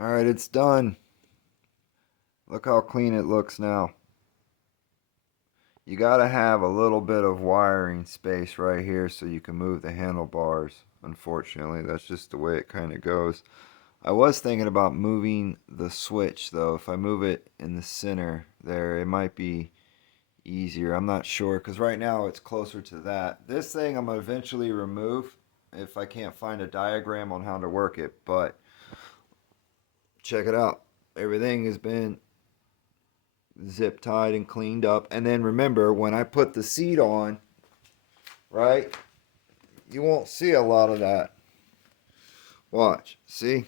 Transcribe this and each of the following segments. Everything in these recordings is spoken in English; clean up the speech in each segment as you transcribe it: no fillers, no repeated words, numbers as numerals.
Alright, it's done. Look how clean it looks now. You gotta have a little bit of wiring space right here so you can move the handlebars. Unfortunately, that's just the way it kind of goes. I was thinking about moving the switch though. If I move it in the center there, it might be easier. I'm not sure because right now it's closer to that. This thing I'm gonna eventually remove if I can't find a diagram on how to work it. But check it out. Everything has been zip tied and cleaned up. And then remember, when I put the seat on, right, you won't see a lot of that. Watch, see?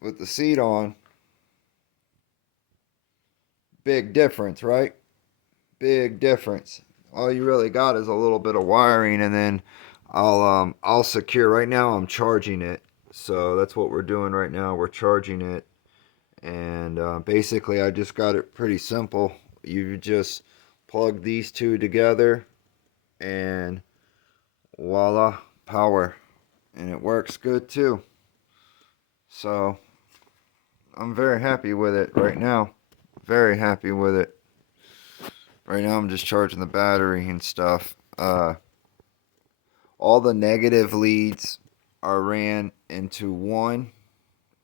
With the seat on, big difference, right? Big difference. All you really got is a little bit of wiring, and then I'll secure. Right now I'm charging it, so that's what we're doing right now. We're charging it, and basically I just got it pretty simple. You just plug these two together, and voila, power, and it works good too. So I'm very happy with it right now. Very happy with it. Right now I'm just charging the battery and stuff. All the negative leads are ran into one,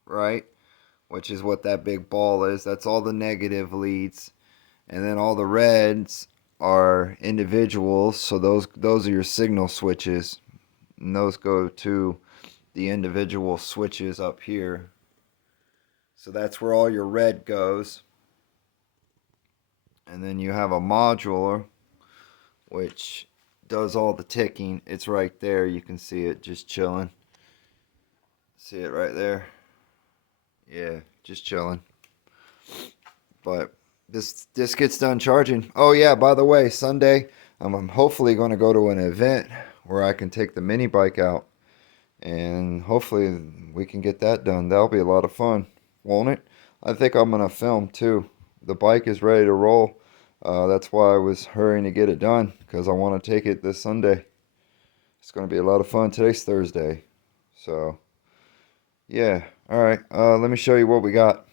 right? Which is what that big ball is. That's all the negative leads. And then all the reds are individuals. So those are your signal switches. And those go to the individual switches up here. So that's where all your red goes. And then you have a modular, which does all the ticking. It's right there. You can see it just chilling. See it right there? Yeah, just chilling. But this gets done charging. Oh yeah, by the way, Sunday I'm hopefully going to go to an event where I can take the mini bike out, and hopefully we can get that done. That'll be a lot of fun, won't it? I think I'm going to film too. The bike is ready to roll. That's why I was hurrying to get it done, because I want to take it this Sunday. It's going to be a lot of fun. Today's Thursday. So, yeah. All right. Let me show you what we got.